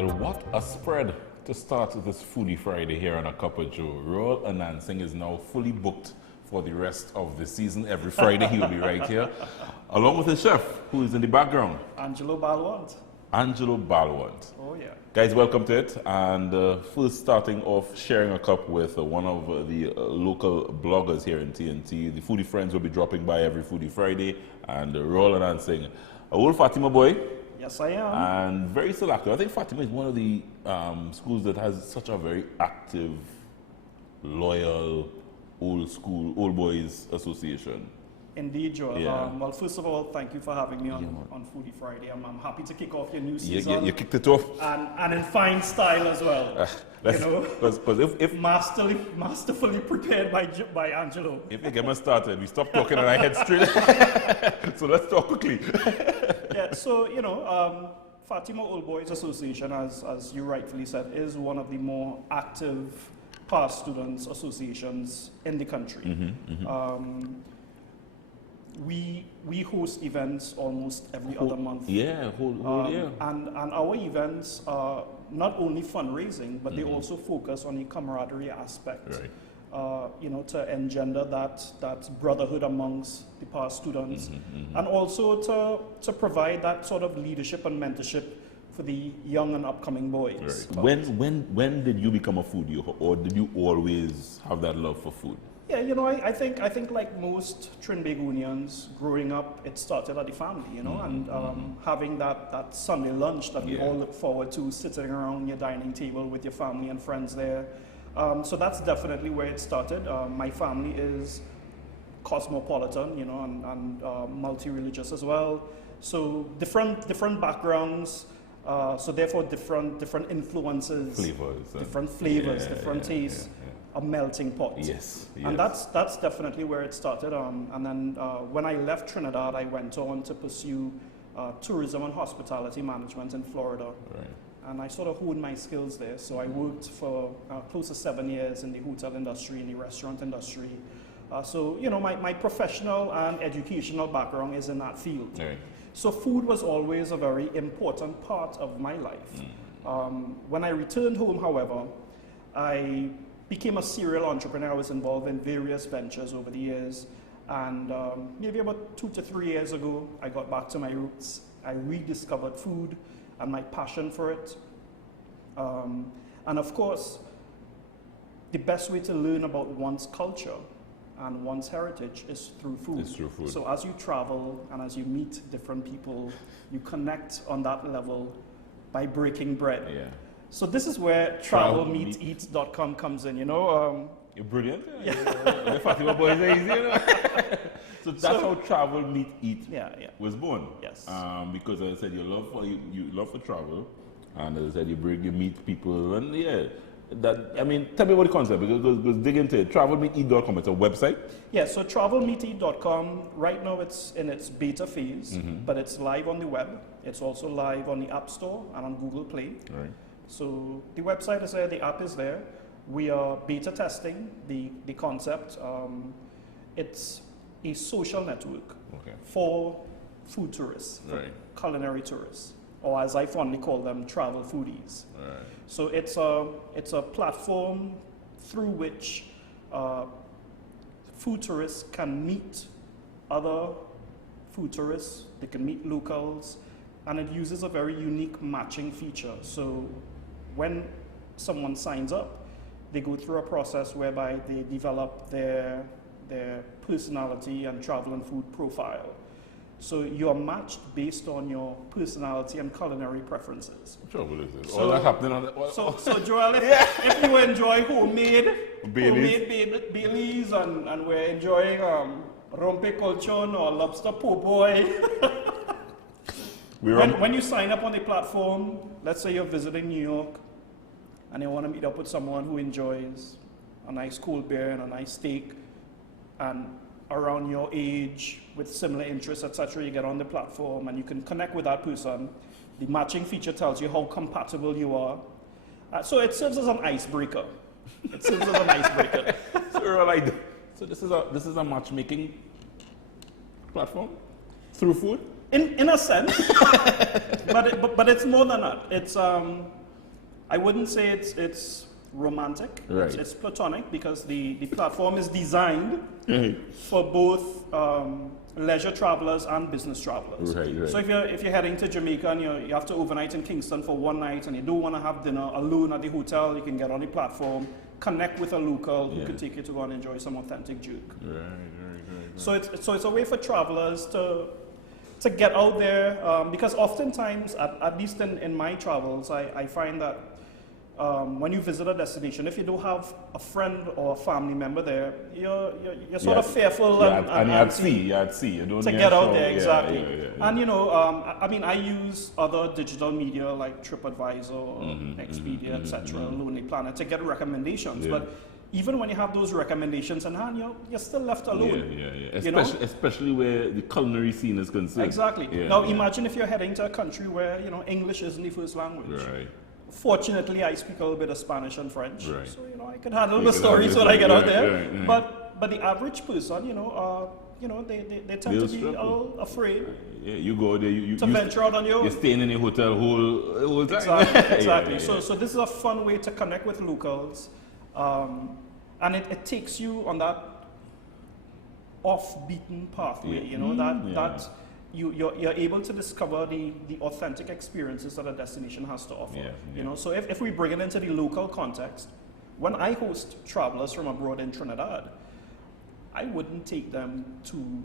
Well, what a spread to start this Foodie Friday here on A Cup of Joe. Rawle Annandsingh is now fully booked for the rest of the season. Every Friday he'll be right here, along with his chef, who is in the background. Angelo Balwant. Angelo Balwant. Oh, yeah. Guys, welcome to it. And first starting off sharing a cup with one of the local bloggers here in TNT. The Foodie Friends will be dropping by every Foodie Friday. And Rawle Annandsingh, a old Fatima boy. Yes, I am. And very still active. I think Fatima is one of the schools that has such a very active, loyal, old school, old boys association. Indeed, Joel. Yeah. Well, first of all, thank you for having me on Foodie Friday. I'm happy to kick off your new season. You kicked it off. And in fine style as well. Because if masterfully prepared by Angelo. If you get me started, we stop talking and I head straight. So let's talk quickly. Yeah, so, Fatima Old Boys Association, as you rightfully said, is one of the more active past students associations in the country. We host events almost every other month. Yeah, whole year. And our events are not only fundraising, but they also focus on the camaraderie aspect. Right. To engender that brotherhood amongst the past students, and also to provide that sort of leadership and mentorship for the young and upcoming boys. Right. When did you become a foodie, or did you always have that love for food? Yeah, I think like most Trinbagonians growing up, it started at the family, and having that Sunday lunch that we all look forward to, sitting around your dining table with your family and friends there. So that's definitely where it started. My family is cosmopolitan, and multi-religious as well. So different backgrounds. So therefore different influences, different flavors, different tastes. A melting pot. Yes. And that's definitely where it started. And then when I left Trinidad, I went on to pursue tourism and hospitality management in Florida. Right. And I sort of honed my skills there. So I worked for close to 7 years in the hotel industry, in the restaurant industry. So my professional and educational background is in that field. Right. So food was always a very important part of my life. When I returned home, however, I became a serial entrepreneur. I was involved in various ventures over the years. And maybe about 2 to 3 years ago, I got back to my roots. I rediscovered food and my passion for it. And of course, the best way to learn about one's culture and one's heritage is through food. It's through food. So as you travel and as you meet different people, you connect on that level by breaking bread. Yeah. So this is where travelmeeteat.com comes in, You're brilliant. Yeah. The Fatima boys are easy, So that's how Travel Meet Eat was born. Yes. Because as I said, you love for travel, and as I said, you meet people, and tell me about the concept, because dig into it. Travelmeeteat.com, it's a website. Yeah, so travelmeeteat.com, right now it's in its beta phase, but it's live on the web. It's also live on the App Store and on Google Play. Right. So the website is there, the app is there. We are beta testing the concept. It's a social network for food tourists, for culinary tourists, or as I fondly call them, travel foodies. Right. So it's a platform through which food tourists can meet other food tourists, they can meet locals, and it uses a very unique matching feature. So when someone signs up, they go through a process whereby they develop their personality and travel and food profile. So you're matched based on your personality and culinary preferences. What trouble is this? All that happening on the... So Joel, if you enjoy homemade Baileys and we're enjoying rompe colchon or lobster po' boy, when you sign up on the platform, let's say you're visiting New York and you want to meet up with someone who enjoys a nice cold beer and a nice steak, and around your age with similar interests, etc., you get on the platform and you can connect with that person. The matching feature tells you how compatible you are. So it serves as an icebreaker. So this is a matchmaking platform through food? In a sense, but it's more than that. It's I wouldn't say it's romantic. Right. It's platonic because the platform is designed for both leisure travelers and business travelers. Right, right. So if you're heading to Jamaica and you have to overnight in Kingston for one night and you don't want to have dinner alone at the hotel, you can get on the platform, connect with a local who can take you to go and enjoy some authentic jerk. Right. So it's a way for travelers to get out there because oftentimes, at least in my travels, I find that when you visit a destination, if you don't have a friend or a family member there, you're sort of fearful and you'd see. You don't to get out there, exactly. Yeah. And I mean, I use other digital media like TripAdvisor, Expedia, etc., Lonely Planet to get recommendations. Yeah. But even when you have those recommendations in hand, you're still left alone. Yeah. Especially where the culinary scene is concerned. Exactly. Yeah, now imagine if you're heading to a country where English isn't the first language. Right. Fortunately, I speak a little bit of Spanish and French, Right. so I can handle the stories when I get out there. Right. But the average person, they tend to be a little afraid. Yeah, you go there, you venture out on your own. You're staying in a hotel whole time. Exactly. So this is a fun way to connect with locals, and it takes you on that off-beaten pathway. That you're able to discover the authentic experiences that a destination has to offer. So if we bring it into the local context, when I host travelers from abroad in Trinidad, I wouldn't take them to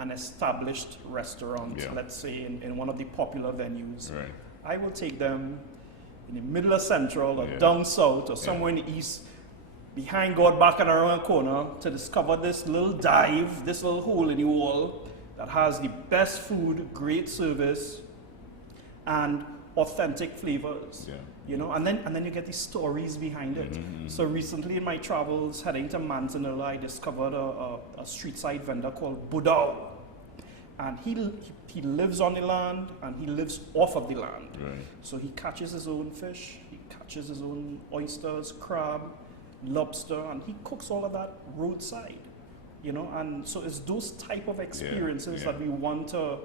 an established restaurant, let's say in one of the popular venues. Right. I will take them in the middle of Central or down south or somewhere in the east, behind God back and around a corner to discover this little dive, this little hole in the wall that has the best food, great service, and authentic flavors. And then you get the stories behind it. So recently in my travels heading to Manzanilla, I discovered a street side vendor called Budao. And he lives on the land and he lives off of the land. Right. So he catches his own fish, he catches his own oysters, crab, lobster, and he cooks all of that roadside. And so it's those type of experiences that we want to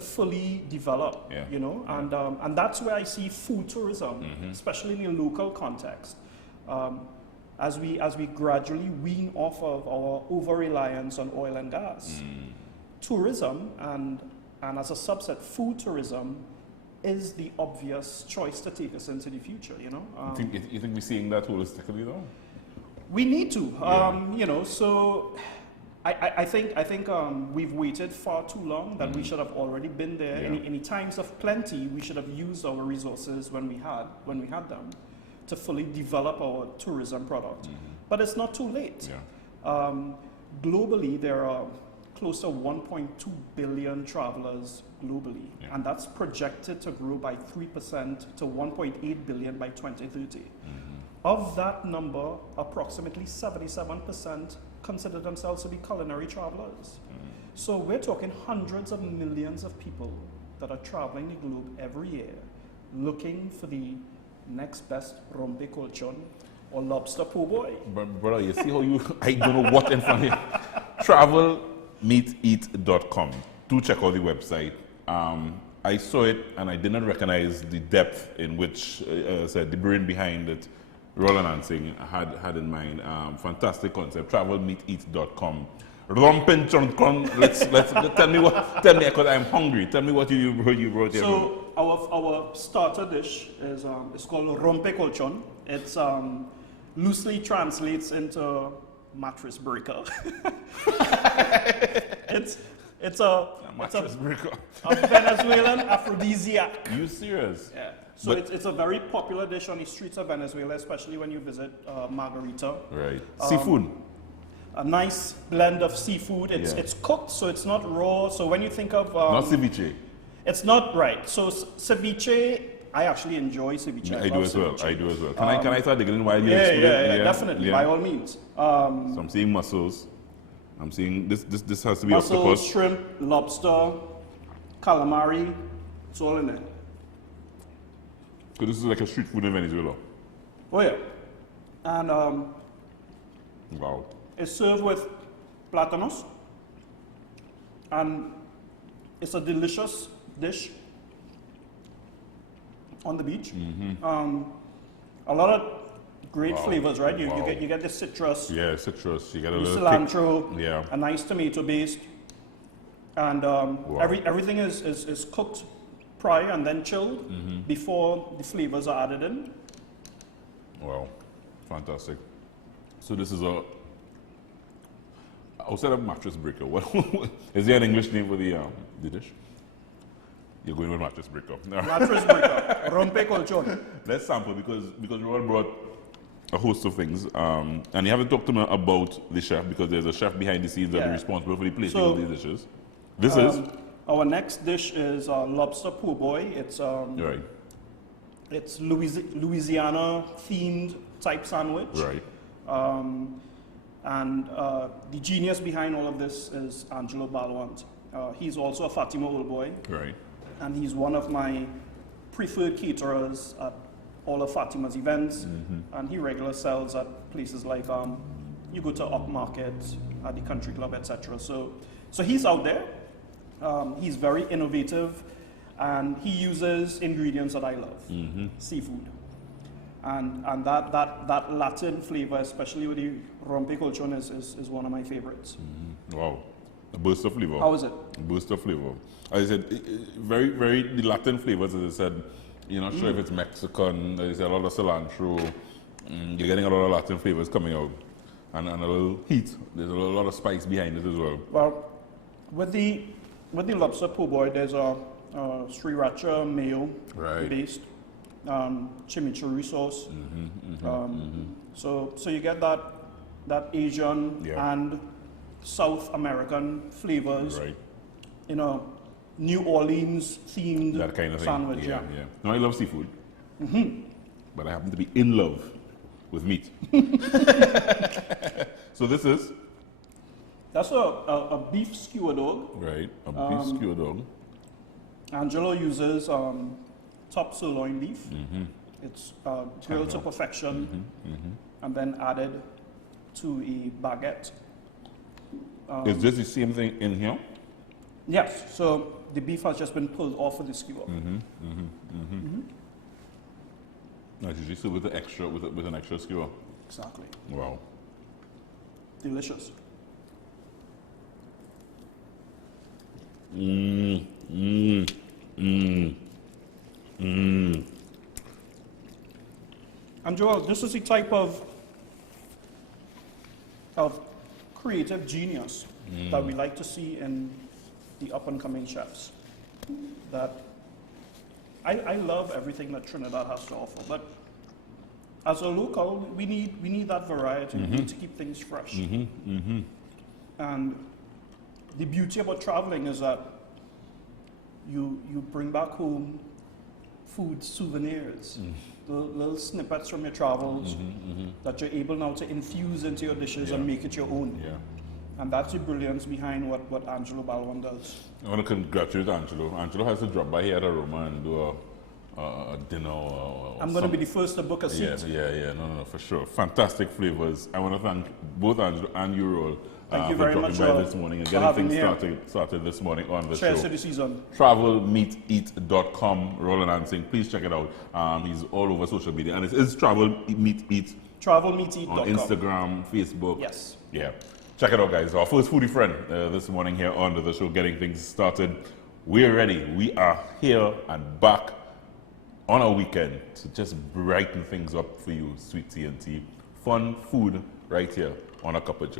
fully develop, and that's where I see food tourism, especially in the local context, as we gradually wean off of our over-reliance on oil and gas. Tourism and as a subset, food tourism is the obvious choice to take us into the future. You think we're seeing that holistically though? We need to, so. I think we've waited far too long, that we should have already been there. In times of plenty, we should have used our resources when we had them to fully develop our tourism product. But it's not too late. Globally, there are close to 1.2 billion travelers globally, and that's projected to grow by 3% to 1.8 billion by 2030. Of that number, approximately 77% consider themselves to be culinary travelers. So we're talking hundreds of millions of people that are traveling the globe every year looking for the next best rompe colchon or lobster po' boy. Brother, you see how I don't know what in front of you. Travelmeeteat.com. Do check out the website. I saw it and I did not recognize the depth in which, the brain behind it, Rawle Annandsingh had in mind. Fantastic concept. Travelmeeteat.com. Let's tell me because I'm hungry. Tell me what you brought here. So our starter dish is it's called rompe colchon. It's loosely translates into mattress breaker. it's a Venezuelan aphrodisiac. You serious? Yeah. So it's a very popular dish on the streets of Venezuela, especially when you visit Margarita. Right. Seafood. A nice blend of seafood. It's cooked, so it's not raw. So when you think of not ceviche. It's not right. So ceviche, I actually enjoy ceviche. I do as well. Can I start digging while you explain? Yeah, definitely. By all means. So I'm seeing mussels. I'm seeing this has to be mussels, octopus. shrimp, lobster, calamari. It's all in there. So this is like a street food in Venezuela. Oh yeah. And wow. It's served with platanos. And it's a delicious dish on the beach. A lot of great Wow. flavors, right? You, Wow. you get the citrus, Yeah, citrus. You get a the little cilantro, kick. Yeah. a nice tomato base, and everything is cooked prior and then chilled before the flavors are added in. Wow, fantastic. So this is a outside of mattress breaker. What is there an English name for the dish? You're going with mattress breaker. Mattress breaker, rompe colchón. Let's sample because Rawle brought a host of things, and you haven't talked to me about the chef because there's a chef behind the scenes that Yeah. is responsible for the plating So, of these dishes. This is Our next dish is lobster po' boy. right, It's Louisiana themed type sandwich. right, And the genius behind all of this is Angelo Balwant. He's also a Fatima old boy, right. and he's one of my preferred caterers at all of Fatima's events. And he regularly sells at places like you go to Upmarket, at the Country Club, etc. So he's out there. He's very innovative, and he uses ingredients that I love, seafood. And that Latin flavor, especially with the rompe colchón, is one of my favorites. Wow, a burst of flavor. How is it? Burst of flavor. As I said, very, very the Latin flavors. As I said, you're not sure if it's Mexican. There's a lot of cilantro. You're getting a lot of Latin flavors coming out, and a little heat. There's a lot of spice behind it as well. Well, with the lobster po' boy, there's a sriracha mayo Right. based chimichurri sauce. So you get that Asian Yeah. and South American flavors Right. in a New Orleans themed That kind of thing. sandwich. Yeah. No, I love seafood, but I happen to be in love with meat. So this is That's a beef skewer dog. right a beef skewer dog. Angelo uses top sirloin beef. It's grilled to perfection and then added to a baguette. Is this the same thing in here? Yes, so the beef has just been pulled off of the skewer. That's usually still with the extra with an extra skewer. Exactly. Wow. Delicious. And Joel, this is the type of creative genius that we like to see in the up-and-coming chefs. That I love everything that Trinidad has to offer, but as a local, we need that variety. We need to keep things fresh. And the beauty about traveling is that you bring back home food souvenirs, the little snippets from your travels that you're able now to infuse into your dishes and make it your own. Yeah. And that's the brilliance behind what Angelo Balwant does. I want to congratulate Angelo. Angelo has to drop by here at Aroma and do a dinner. I'm going to be the first to book a seat. Yeah. No, for sure. Fantastic flavors. I want to thank both Angelo and you, Rawle, Thank you for very dropping much, by Rawle, this morning and for getting having things me here. started this morning on the Cheers show. to the season. TravelMeetEat.com, Rawle Annandsingh. Please check it out. He's all over social media, and it is Travel Meet Eat TravelMeetEat.com. on Instagram, Facebook. Yes. Yeah. Check it out, guys. Our first foodie friend this morning here on the show, getting things started. We're ready. We are here and back on a weekend to just brighten things up for you, sweet tea and tea. Fun food right here on A Cup of Joe.